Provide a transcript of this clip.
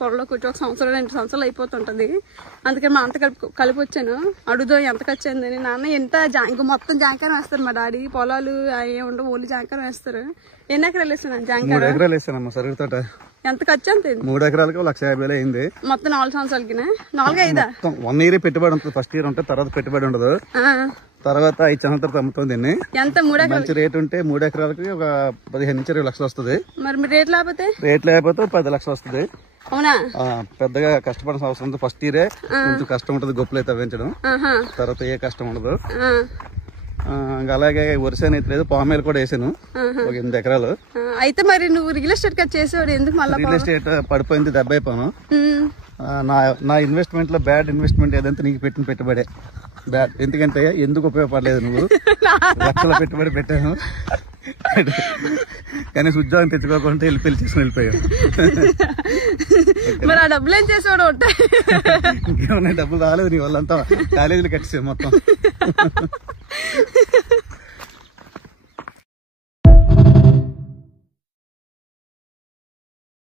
పొలంలో కూర్చో 1 సంవత్సరం 2 సంవత్సరాలు అయిపోతుంటది. అందుకే మా అంత కలిపి వచ్చాను. అడుగుదాం ఎంత ఖర్చు అయిందని. నాన్న ఎంత ఇంక మొత్తం జాంకారం వేస్తారు మా డాడీ. పొలాలు అవి ఉండవు, ఓన్లీ జాంకారం వేస్తారు. ఎన్ని ఎకరాలు వేస్తాను జాంకారం? 3 ఎకరాలు వేస్తానమ్మా సరుకు తోట. ఎంత ఖర్చు అంత? 3 ఎకరాలకు 1,50,000 అయింది. మొత్తం 4 సంవత్సరాలకి 4-5 1 ఇయర్ పెట్టుబడి ఉంటుంది. ఫస్ట్ ఇయర్ ఉంటుంది, తర్వాత పెట్టుబడి ఉండదు. తర్వాత 5 సంవత్సరాలు అమ్ముతుంది దీన్ని. ఎంత? 3 ఎకరాలు మంచి రేట్ ఉంటే 3 ఎకరాలకి ఒక 15 నుంచి 20 లక్షలు వస్తుంది. మరి రేట్ లేకపోతే? రేట్ లేకపోతే 10 లక్షలు వస్తుంది. అవునా? పెద్దగా కష్టపడాల్సిన అవసరం ఉంది. ఫస్ట్ ఇయరే కొంచెం కష్టం ఉంటుంది గొప్పలు అయితే తవ్వించడం. తర్వాత ఏ కష్టం ఉండదు. అలాగే వరిసేను అయితే లేదు, పామేలు కూడా వేసాను ఒక 8 ఎకరాలు. అయితే మరి నువ్వు రియల్ ఎస్టేట్ గా చేసేవాడు ఎందుకు? మళ్ళీ రియల్ ఎస్టేట్ పడిపోయింది, దెబ్బ అయిపోయాను. నా ఇన్వెస్ట్మెంట్ లో బ్యాడ్ ఇన్వెస్ట్మెంట్ ఏదంతా నీకు పెట్టిన పెట్టుబడే బ్యాడ్. ఎందుకంటే ఎందుకు ఉపయోగపడలేదు, నువ్వు లక్షల పెట్టుబడి పెట్టాను కానీ ఉద్యోగం తెచ్చుకోకుండా వెళ్ళి పెళ్లి చేసుకుని వెళ్ళిపోయావు. మరి ఆ డబ్బులు ఏం చేసేవాడు? ఉంటాయి ఇంకేమన్నా డబ్బులు రాలేదు నీ వాళ్ళంతా కాలేజీలు కట్టేసావు మొత్తం.